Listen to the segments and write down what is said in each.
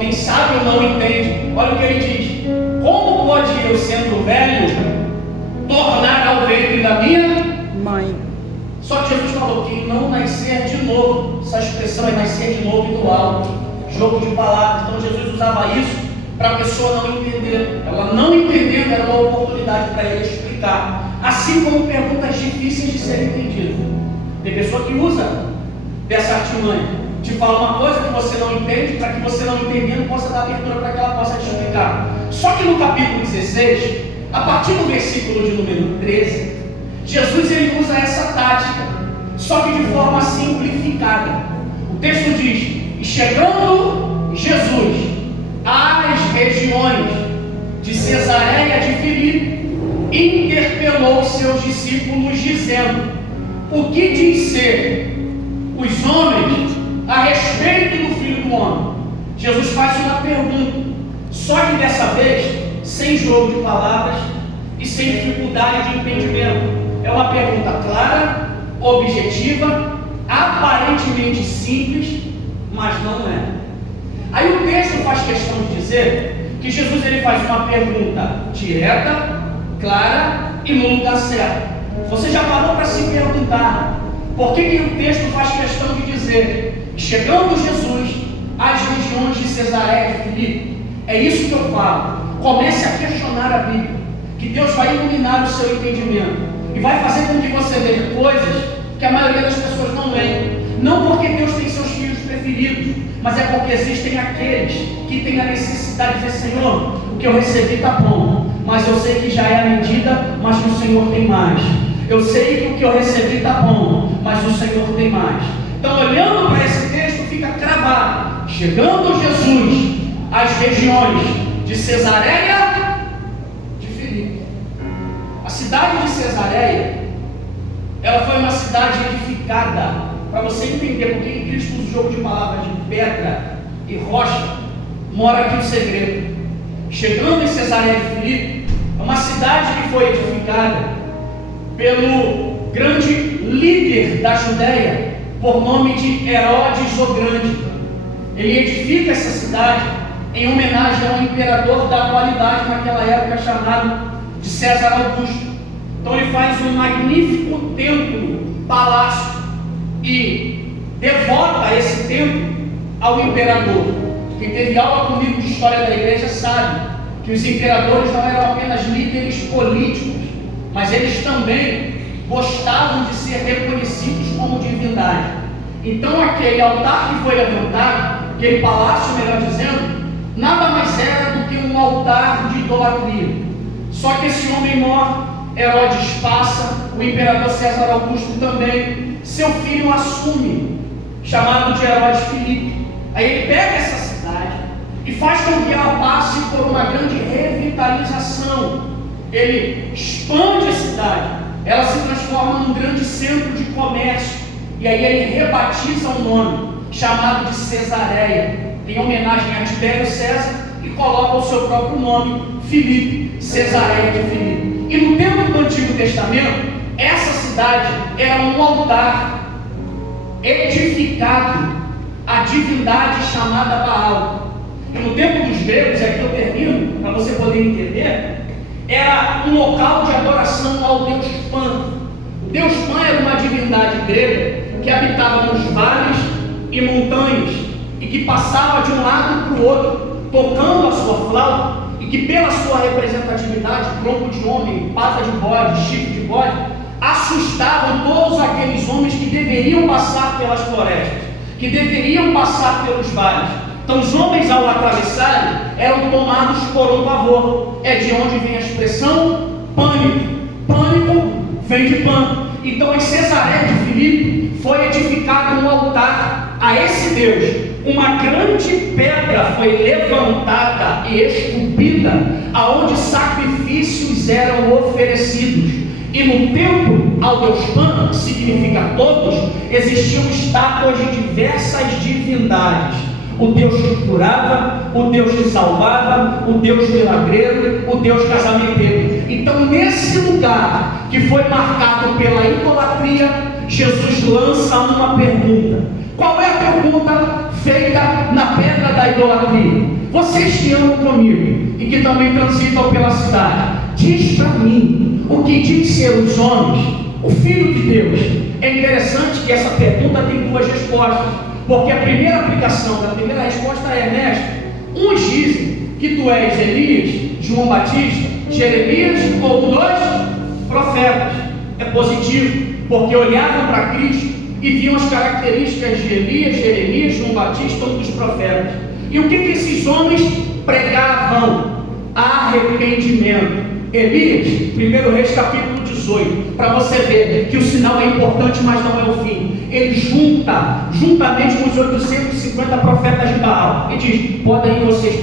alguém sábio não entende. Olha o que ele diz: como pode eu, sendo velho, tornar ao ventre da minha Mãe. Só que Jesus falou que não nascer de novo, essa expressão é nascer de novo do alto, jogo de palavras. Então Jesus usava isso para a pessoa não entender. Ela não entendendo era uma oportunidade para ele explicar. Assim como perguntas difíceis de serem entendidas. Tem pessoa que usa dessa artimanha, te fala uma coisa que você não entende, para que você não entendendo possa dar abertura para que ela possa te explicar. Só que no capítulo 16, a partir do versículo de número 13, Jesus ele usa essa tática, só que de forma simplificada. O texto diz: e chegando Jesus às regiões de Cesareia de Filipe, interpelou seus discípulos dizendo: o que diz ser os homens a respeito do Filho do Homem? Jesus faz uma pergunta, só que dessa vez sem jogo de palavras e sem dificuldade de entendimento. É uma pergunta clara, objetiva, aparentemente simples, mas não é. Aí o texto faz questão de dizer que Jesus ele faz uma pergunta direta, clara e no lugar certo. Você já parou para se perguntar por que o texto faz questão de dizer: chegando Jesus às regiões de Cesareia de Filipe? É isso que eu falo. Comece a questionar a Bíblia, que Deus vai iluminar o seu entendimento e vai fazer com que você veja coisas que a maioria das pessoas não vê. Não porque Deus tem seus filhos preferidos, mas é porque existem aqueles que têm a necessidade de dizer: Senhor, o que eu recebi está bom, mas eu sei que já é a medida, mas que o Senhor tem mais. Eu sei que o que eu recebi está bom, mas o Senhor tem mais. Então, olhando para esse texto, fica cravado: chegando Jesus às regiões de Cesareia de Filipe. A cidade de Cesareia, ela foi uma cidade edificada. Para você entender por que Cristo usa o jogo de palavras de pedra e rocha, mora aqui o segredo. Chegando em Cesareia de Filipe, é uma cidade que foi edificada pelo grande líder da Judéia, por nome de Herodes o Grande. Ele edifica essa cidade em homenagem ao imperador da atualidade naquela época, chamado de César Augusto. Então ele faz um magnífico templo, palácio, e devota esse templo ao imperador. Quem teve aula comigo de história da igreja sabe que os imperadores não eram apenas líderes políticos, mas eles também gostavam de ser reconhecidos como divindade. Então aquele altar que foi levantado, aquele palácio, melhor dizendo, nada mais era do que um altar de idolatria. Só que esse homem morre, Herodes passa, o imperador César Augusto também, seu filho assume, chamado de Herodes Filipe. Aí ele pega essa cidade e faz com que ela passe por uma grande revitalização. Ele expande a cidade, ela se transforma num grande centro de comércio, e aí ele rebatiza o nome, chamado de Cesareia, em homenagem a Tibério César, e coloca o seu próprio nome, Filipe, Cesareia de Filipe. E no tempo do Antigo Testamento, essa cidade era um altar edificado à divindade chamada Baal. E no tempo dos gregos, aqui eu termino, para você poder entender, era um local de adoração ao deus Pan. O deus Pan era uma divindade grega que habitava nos vales e montanhas e que passava de um lado para o outro, tocando a sua flauta, e que pela sua representatividade, tronco de homem, pata de bode, chifre de bode, assustavam todos aqueles homens que deveriam passar pelas florestas, que deveriam passar pelos vales. Então os homens, ao atravessarem, eram tomados por um pavor. É de onde vem a expressão pânico. Pânico vem de Pan. Então em Cesareia de Filipe foi edificado um altar a esse Deus. Uma grande pedra foi levantada e esculpida, aonde sacrifícios eram oferecidos. E no templo ao Deus Pan, que significa todos, existiam estátuas de diversas divindades. O Deus que curava, o Deus que salvava, o Deus milagreiro, o Deus casamenteiro. Então nesse lugar que foi marcado pela idolatria, Jesus lança uma pergunta. Qual é a pergunta? feita na pedra da idolatria. Vocês que andam comigo e que também transitam pela cidade, diz para mim o que diz ser os homens, o Filho de Deus. É interessante que essa pergunta tem duas respostas, porque a primeira aplicação da primeira resposta é nesta: uns dizem que tu és Elias, João Batista, Jeremias ou um dos profetas. É positivo, porque olhavam para Cristo e viam as características de Elias, Jeremias, João Batista ou dos profetas. E o que esses homens pregavam? Arrependimento. Elias, 1 Reis capítulo 18, para você ver que o sinal é importante, mas não é o fim. Ele junta, juntamente com os 850 profetas de Baal, e diz: podem ir vocês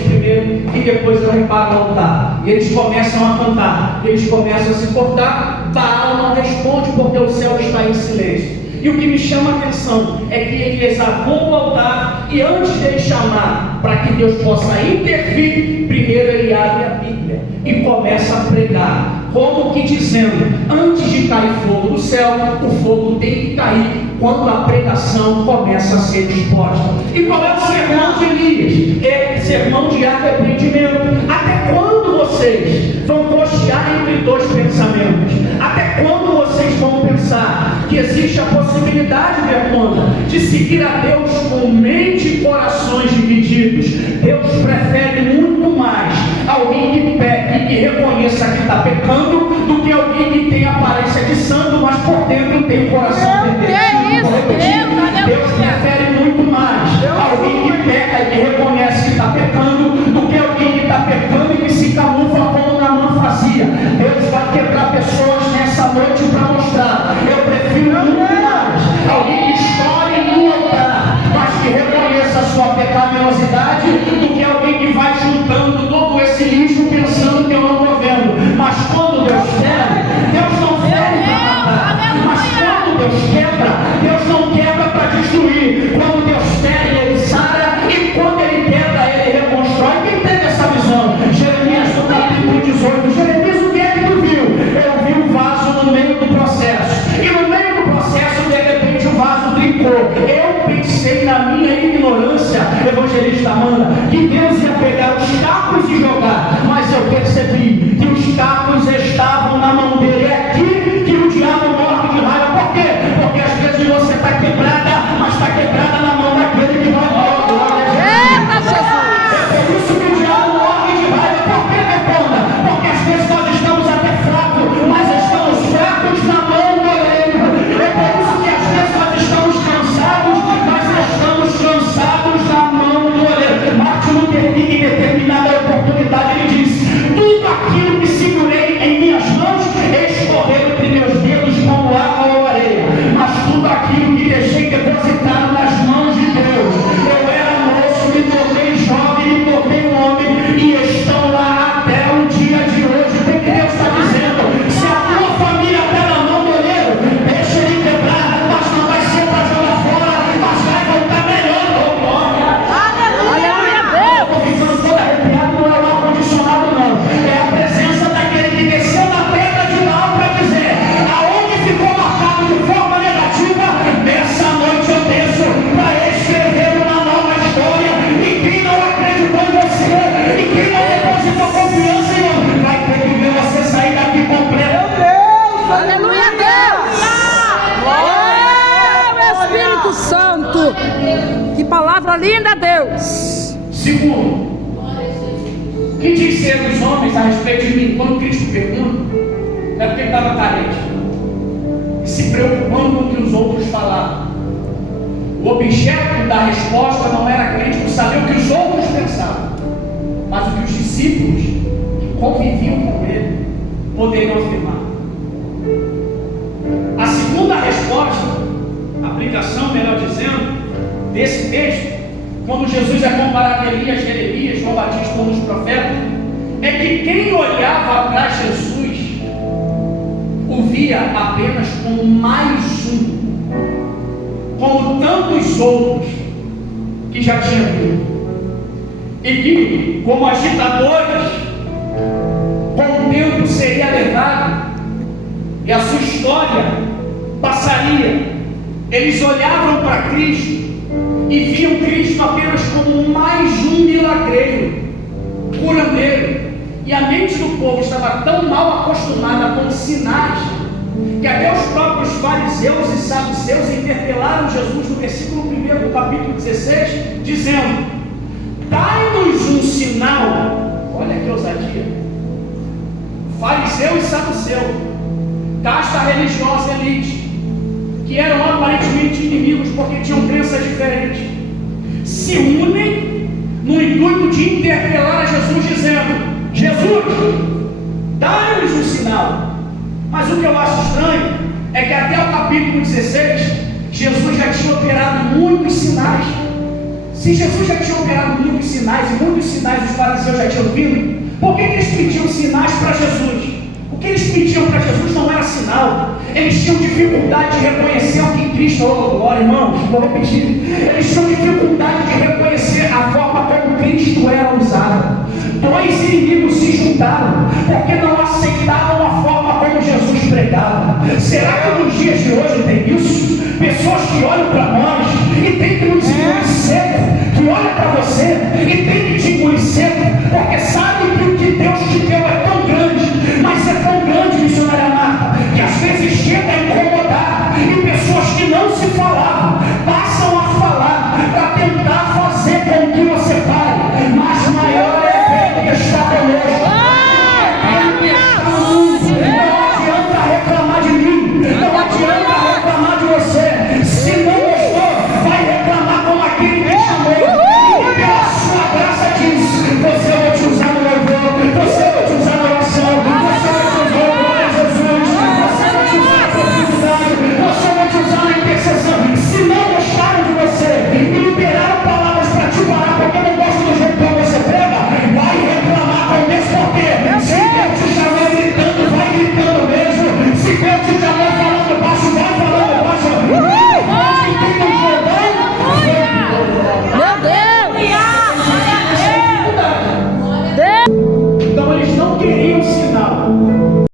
primeiro, e depois eu reparo o altar. E eles começam a cantar, eles começam a se portar. Baal não responde porque o céu está em silêncio. E o que me chama a atenção é que ele exaltou o altar, e antes dele chamar para que Deus possa intervir, primeiro ele abre a Bíblia e começa a pregar, como que dizendo: antes de cair fogo do céu, o fogo tem que cair quando a pregação começa a ser disposta. E qual é o sermão de Elias? É sermão de arrependimento. Até quando vocês vão cochear entre dois pensamentos? Até quando vocês vão pensar que existe a possibilidade, vergonha, de seguir a Deus com mente e corações divididos? Deus prefere muito mais alguém que peque e que reconheça que está pecando do que alguém que tem aparência de santo, mas por dentro tem o coração de Deus. Deus prefere muito mais alguém que peca e que reconhece que está pecando do que alguém que está pecando e que se camufla como Naamã fazia. Deus vai quebrar pessoas nessa noite para mostrar: eu prefiro muito mais alguém que chore no altar, mas que reconheça a sua pecaminosidade, do que alguém que vai juntando todo esse lixo pensando que eu não estou vendo. Mas quando Deus fere, Deus não fere para matar. Mas quando Deus quebra, Deus não quebra para destruir. Quando Deus fere, Ele sara, e quando Ele quebra, Ele reconstrói. Quem teve essa visão? Jeremias no capítulo 18. Jeremias, o que é que tu viu? Eu vi um vaso no meio do processo, e no meio do processo, de repente, o vaso trincou. Eu pensei na minha ignorância, evangelista Amanda, que Deus ia pegar os cacos e jogar, mas eu percebi que os cacos estavam na mão dele. É aqui que o diabo morre de raiva. Por quê? Porque às vezes você está quebrada, mas está quebrada na mão daquele que vai embora. É por isso que o diabo morre de raiva. Por que, Betona? Porque às vezes nós estamos até fracos, mas estamos fracos na mão dele. É por isso que às vezes nós estamos cansados, mas estamos cansados na mão do oleiro. Martin Luther King, em determinada oportunidade, ele disse: tudo aquilo que segurei em minhas mãos escorreu entre meus dedos como água ou areia, mas tudo aquilo que deixei depositado nas mãos de Deus. Eu era moço, me tornei jovem, me tornei um homem, e estão lá até o dia de hoje. O que Deus está dizendo? Se a tua família está na mão do oleiro, deixa ele quebrar, mas não vai ser para jogar fora, mas vai voltar melhor. Aleluia, Deus! Estou ficando todo arrepiado, não é o ar-condicionado, não. É a presença daquele que desceu na pedra de Baal para dizer: aonde ficou marcado de forma negativa, nessa noite eu desço para escrever uma nova história. E quem não acreditou em você, e quem não depositou confiança em você, vai ter que ver você sair daqui completo. Aleluia, Deus! Oh, Espírito Santo! Que palavra linda, Deus! Segundo, que diz ser os homens a respeito de mim? Quando Cristo pergunta, é porque ele estava carente, se preocupando com o que os outros falavam. O objeto da resposta não era crítico saber o que os outros pensavam, mas o que os discípulos que conviviam com ele poderiam afirmar. A segunda resposta, a aplicação, melhor dizendo, desse texto, quando Jesus é comparado a Elias, Jeremias, João Batista como os profetas, é que quem olhava para Jesus o via apenas como mais um, como tantos outros que já tinha vindo, e que, como agitadores, com o tempo seria levado e a sua história passaria. Eles olhavam para Cristo e viam Cristo apenas como mais um milagreiro, curandeiro. E a mente do povo estava tão mal acostumada com sinais, que até os próprios fariseus e saduceus interpelaram Jesus no versículo 1 do capítulo 16, dizendo: dai-nos um sinal. Olha que ousadia. Fariseu e saduceu, casta religiosa elite, que eram aparentemente inimigos porque tinham crenças diferentes, se unem no intuito de interpelar a Jesus, dizendo: Jesus, dá-nos um sinal. Mas o que eu acho estranho é que até o capítulo 16, Jesus já tinha operado muitos sinais. Se Jesus já tinha operado muitos sinais, e muitos sinais os fariseus já tinham vindo, por que eles pediam sinais para Jesus? O que eles pediam para Jesus não era sinal. Eles tinham dificuldade de reconhecer o que Cristo, oh glória, irmão, vou repetir. Eles tinham dificuldade de reconhecer a forma como Cristo era usado. Dois inimigos se juntaram porque não aceitavam a forma como Jesus pregava. Será que nos dias de hoje tem isso? Pessoas que olham para nós e tem que nos engolir seco, que olham para você e tem que te engolir seco, porque sabe